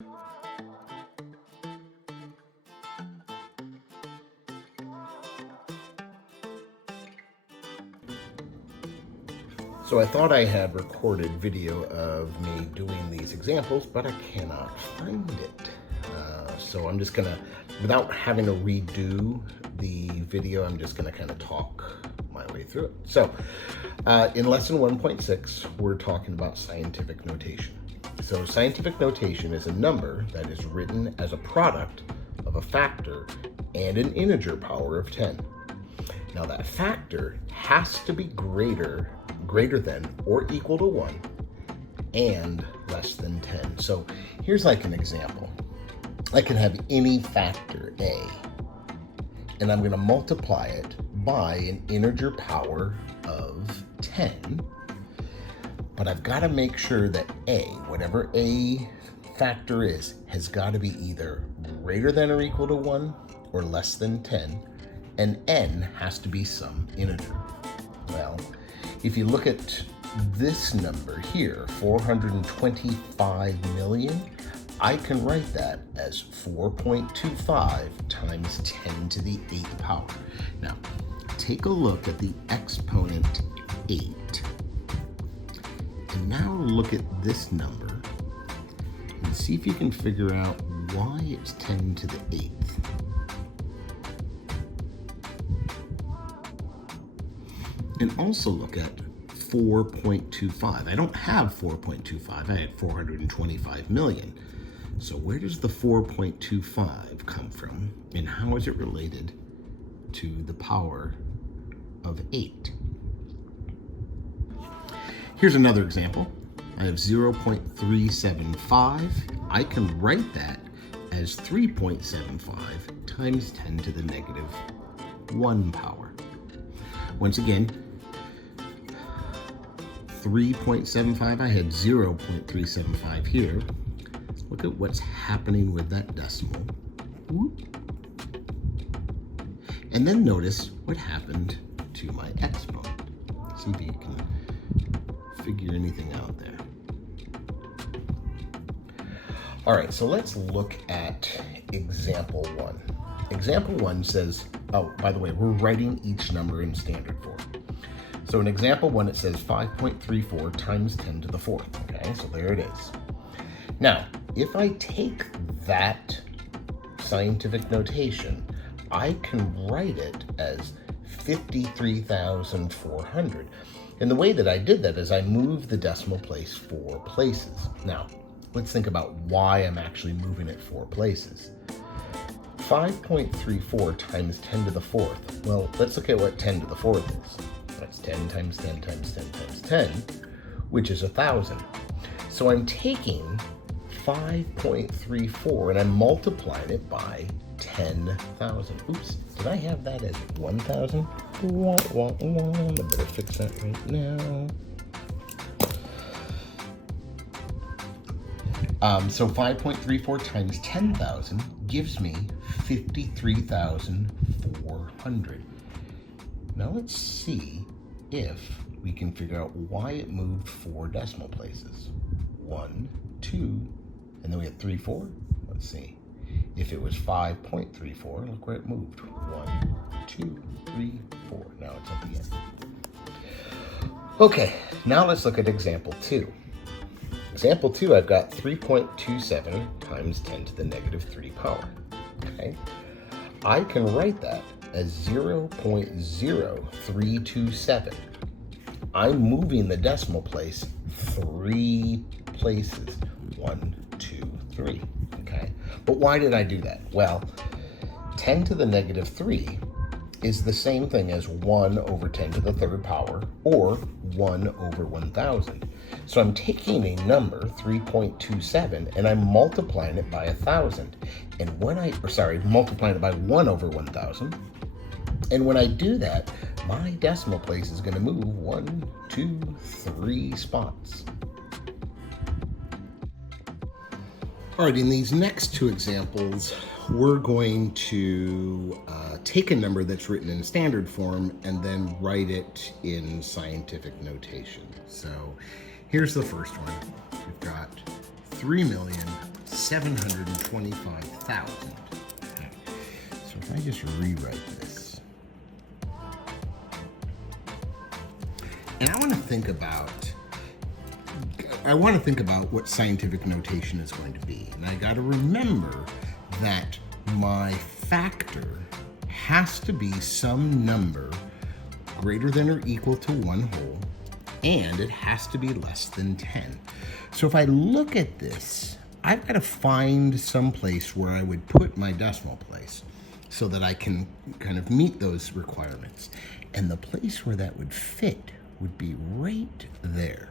So I thought I had recorded video of me doing these examples, but I cannot find it. So I'm just gonna, without having to redo the video, I'm just gonna kind of talk my way through it. So in lesson 1.6, we're talking about scientific notation. So scientific notation is a number that is written as a product of a factor and an integer power of 10. Now that factor has to be greater than or equal to 1 and less than 10. So here's like an example. I can have any factor a, and I'm going to multiply it by an integer power of 10, but I've got to make sure that a, whatever a factor is, has got to be either greater than or equal to 1 or less than 10, and n has to be some integer. Well, if you look at this number here, 425 million, I can write that as 4.25 times 10 to the 8th power. Now, take a look at the exponent 8. And now look at this number and see if you can figure out why it's 10 to the 8th. And also look at 4.25. I don't have 4.25, I had 425 million. So where does the 4.25 come from, and how is it related to the power of 8? Here's another example. I have 0.375. I can write that as 3.75 times 10 to the negative 1 power. Once again, 3.75, I had 0.375 here. Look at what's happening with that decimal. Whoop. And then notice what happened to my exponent. See if you can figure anything out there. All right, so let's look at example 1. Example 1 says, oh, by the way, we're writing each number in standard form. So in example 1, it says 5.34 times 10 to the 4th. Okay, so there it is. Now, if I take that scientific notation, I can write it as 53,400. And the way that I did that is I moved the decimal place 4 places. Now, let's think about why I'm actually moving it 4 places. 5.34 times 10 to the 4th. Well, let's look at what 10 to the 4th is. That's 10 times 10 times 10 times 10, which is 1,000. So I'm taking 5.34 and I'm multiplying it by 10,000. Oops, did I have that as 1,000? I better fix that right now. So 5.34 times 10,000 gives me 53,400. Now let's see if we can figure out why it moved 4 decimal places. 1, 2, and then we had 3, 4. Let's see. If it was 5.34, look where it moved. 1, 2, 3, 4. Now it's at the end. Okay, now let's look at example 2. Example 2, I've got 3.27 times 10 to the negative 3 power. Okay, I can write that as 0.0327. I'm moving the decimal place 3 places. 1, 2, 3. Okay, but why did I do that? Well, 10 to the negative 3 is the same thing as 1 over 10 to the 3rd power, or 1 over 1,000. So I'm taking a number, 3.27, and I'm multiplying it by 1,000. And when multiplying it by 1 over 1,000. And when I do that, my decimal place is going to move 1, 2, 3 spots. All right, in these next 2 examples, we're going to take a number that's written in standard form and then write it in scientific notation. So here's the first one. We've got 3,600,000 725,000. Okay. So if I just rewrite this, and I want to think about what scientific notation is going to be. And I got to remember that my factor has to be some number greater than or equal to 1 whole, and it has to be less than 10. So if I look at this, I've got to find some place where I would put my decimal place so that I can kind of meet those requirements. And the place where that would fit would be right there.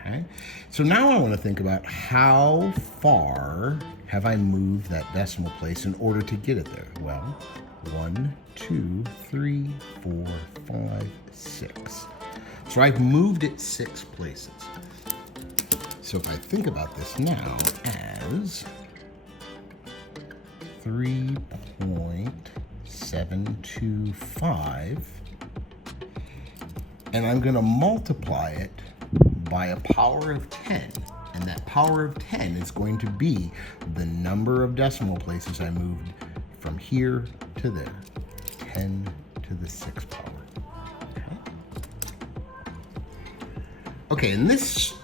Okay? So now I want to think about how far have I moved that decimal place in order to get it there? Well, 1, 2, 3, 4, 5, 6. So I've moved it 6 places. So if I think about this now as 3.725, and I'm going to multiply it by a power of 10. And that power of 10 is going to be the number of decimal places I moved from here to there. 10 to the 6th power. Okay, in this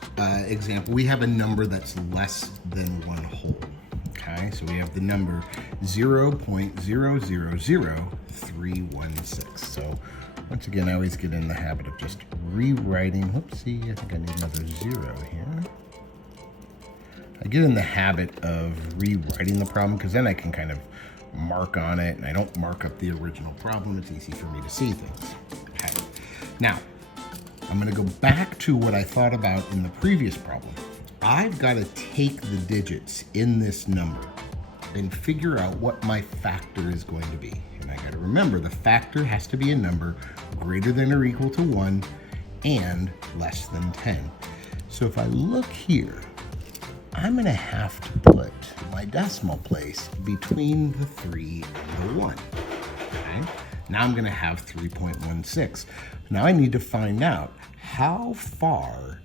example, we have a number that's less than 1 whole. Okay, so we have the number 0.000316. So once again, I always get in the habit of just rewriting. Whoopsie, I think I need another 0 here. I get in the habit of rewriting the problem because then I can kind of mark on it and I don't mark up the original problem. It's easy for me to see things. Okay. Now, I'm going to go back to what I thought about in the previous problem. I've got to take the digits in this number and figure out what my factor is going to be. And I got to remember the factor has to be a number greater than or equal to 1 and less than 10. So if I look here, I'm going to have to put my decimal place between the 3 and the 1. Okay? Now I'm going to have 3.16. Now I need to find out how far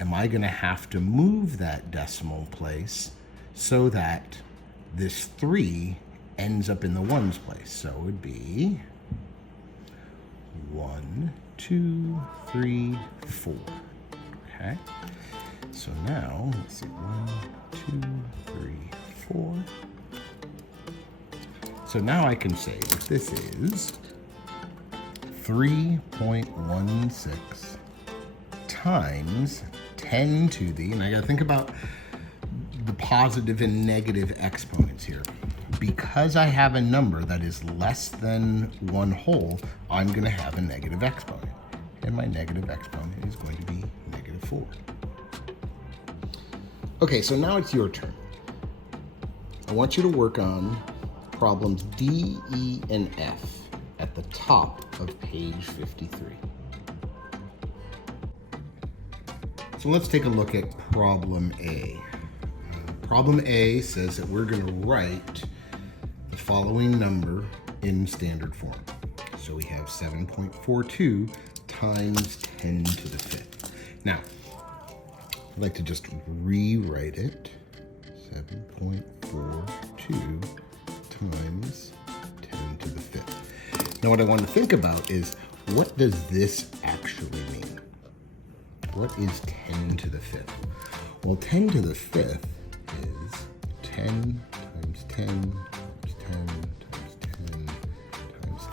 am I going to have to move that decimal place so that this 3 ends up in the 1's place. So it would be 1, 2, 3, 4. Okay? So now, let's see, 1, 2, 3, 4. So now I can say that this is 3.16 times 10 to the, and I gotta think about the positive and negative exponents here. Because I have a number that is less than 1 whole, I'm gonna have a negative exponent. And my negative exponent is going to be -4. Okay, so now it's your turn. I want you to work on problems D, E, and F at the top of page 53. So let's take a look at problem A. Problem A says that we're going to write the following number in standard form. So we have 7.42 times 10 to the 5th. Now, I'd like to just rewrite it. 7.42 times 10 to the 5th. Now what I want to think about is, what does this actually mean? What is 10 to the 5th? Well, 10 to the 5th is 10 times 10 times 10 times 10 times 10.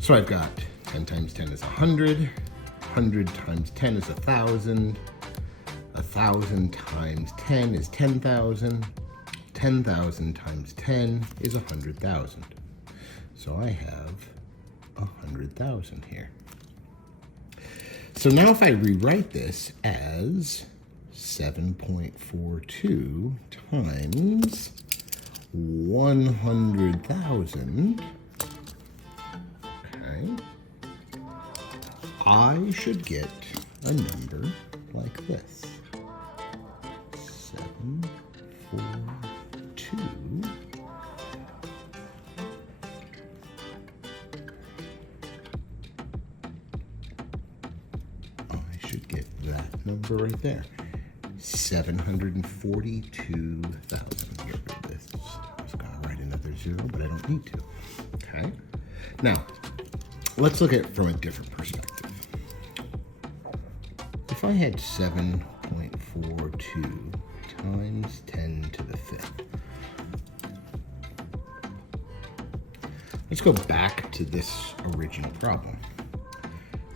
So I've got 10 times 10 is 100. 100 times 10 is 1,000. 1,000 times 10 is 10,000. 10,000 times 10 is 100,000. So I have 100,000 here. So now if I rewrite this as 7.42 times 100,000, okay, I should get a number like this. 742. I should get that number right there. 742,000. Get rid of this. I was going to write another 0, but I don't need to. Okay. Now, let's look at it from a different perspective. If I had 7.42 times 10 to the 5th. Let's go back to this original problem.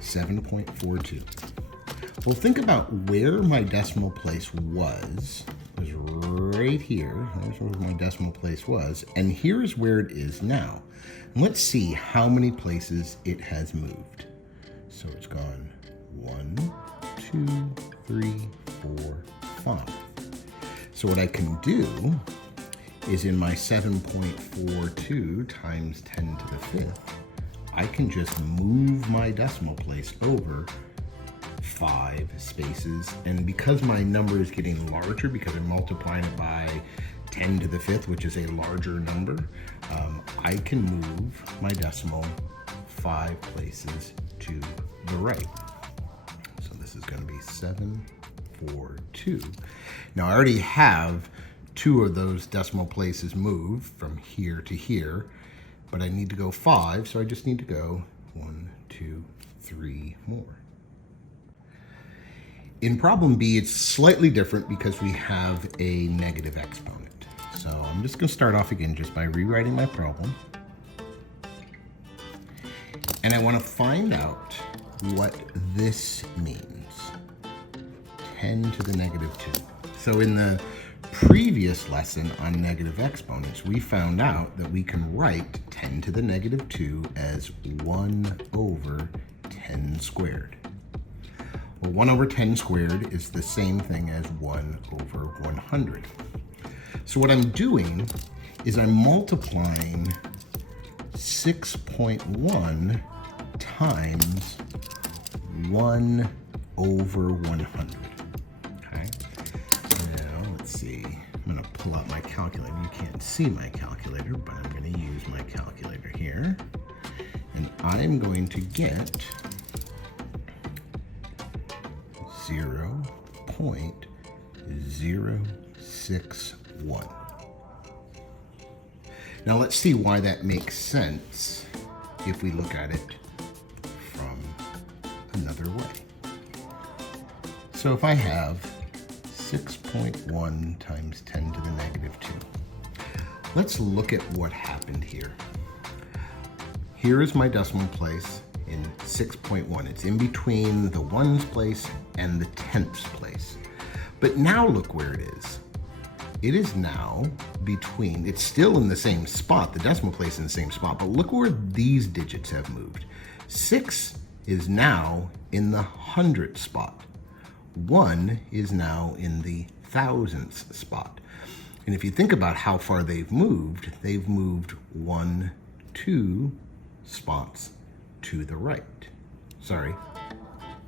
7.42. Well, think about where my decimal place was. It was right here. There's where my decimal place was. And here's where it is now. And let's see how many places it has moved. So it's gone 1, 2, 3, 4, 5. So what I can do is in my 7.42 times 10 to the 5th, I can just move my decimal place over 5 spaces. And because my number is getting larger, because I'm multiplying it by 10 to the 5th, which is a larger number, I can move my decimal 5 places to the right. So this is going to be 742. Now I already have 2 of those decimal places moved from here to here, but I need to go 5, so I just need to go 1, 2, 3 more. In problem B, it's slightly different because we have a negative exponent. So I'm just going to start off again just by rewriting my problem. And I want to find out what this means. 10 to the negative 2. So in the previous lesson on negative exponents, we found out that we can write 10 to the negative 2 as 1 over 10 squared. Well, 1 over 10 squared is the same thing as 1 over 100. So what I'm doing is I'm multiplying 6.1 times 1 over 100. Okay. Now let's see. I'm going to pull out my calculator. You can't see my calculator, but I'm going to use my calculator here. And I'm going to get 0.061. Now let's see why that makes sense if we look at it from another way. So if I have 6.1 times 10 to the negative 2, let's look at what happened here. Here is my decimal place in 6.1. It's in between the ones place and the tenths place. But now look where it is. It is now between, it's still in the same spot, the decimal place in the same spot, but look where these digits have moved. 6 is now in the hundredths spot. 1 is now in the thousandths spot. And if you think about how far they've moved 1, 2 spots to the right. Sorry.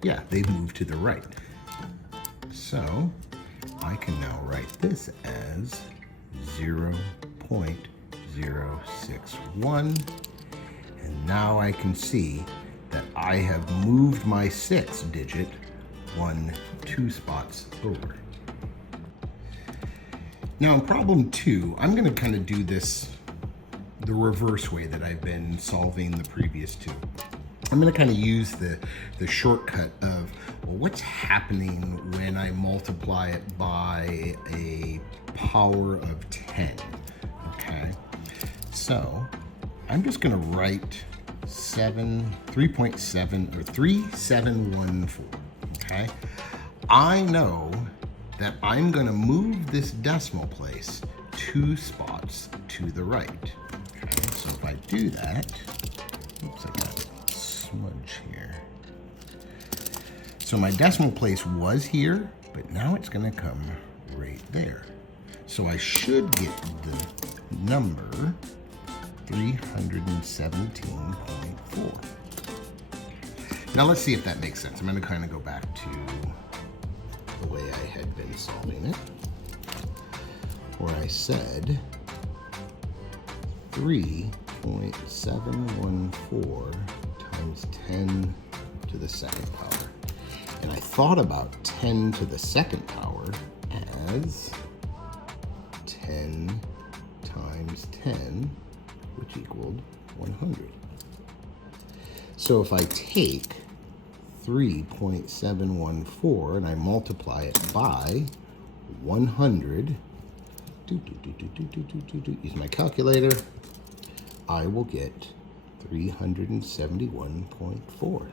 Yeah, they've moved to the right. So I can now write this as 0.061. And now I can see that I have moved my 6 digit 1, 2 spots over. Now in problem 2, I'm going to kind of do this the reverse way that I've been solving the previous 2. I'm going to kind of use the shortcut of, well, what's happening when I multiply it by a power of 10, okay? So I'm just going to write 3.7 or 3714, okay? I know that I'm going to move this decimal place 2 spots to the right. Okay, so if I do that, oops, I got a smudge here. So my decimal place was here, but now it's going to come right there. So I should get the number 317.4. Now let's see if that makes sense. I'm going to kind of go back to the way I had been solving it, where I said 3.714 times 10 to the second power. And I thought about 10 to the second power as 10 times 10, which equaled 100. So if I take 3.714 and I multiply it by 100, use my calculator, I will get 371.4.